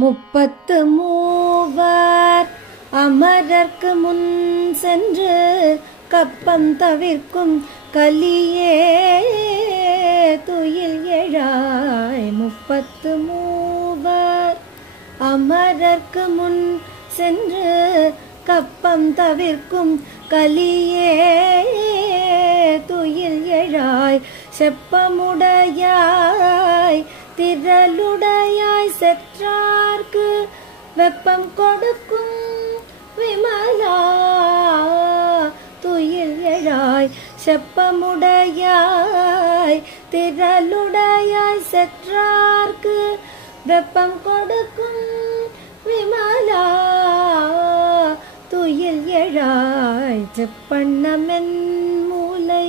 முப்பத்து மூவர் அமரர்க்கு முன் சென்று கப்பம் தவிர்க்கும் கலியே துயில் எழாய். முப்பத்து மூவர் அமரர்க்கு முன் சென்று கப்பம் தவிர்க்கும் கலியே துயில் எழாய். செப்பமுடையாய் திரளுடையாய் செற்றார்க்கு வெப்பம் கொடுக்கும் விமலா துயில் எழாய். செப்பமுடையாய் திரளுடையாய் செற்றார்க்கு வெப்பம் கொடுக்கும் விமலா துயில் எழாய். செப்பண்ணமென் மூலை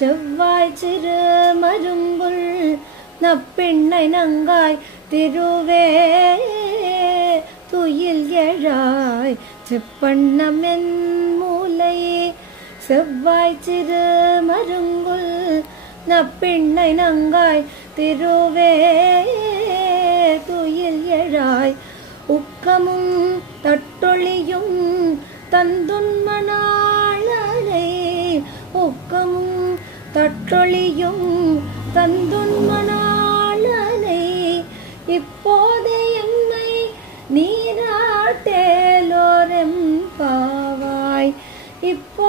செவ்வாய் சிறு மருங்குள் நப்பிண்ணை நங்காய் திருவே துயில் எழாய். செப்பண்ணமென் மூலை செவ்வாய் சிறு மருங்குள் நப்பிண்ணை நங்காய் திருவே துயில் எழாய். உக்கமும் தட்டொழியும் தந்துன்மணாளனை உக்கமும் தட்டொழியும் தந்துன்மணாளனை இப்போதே என்னை நீராட்டேலோரெம் பாவாய். இப்போ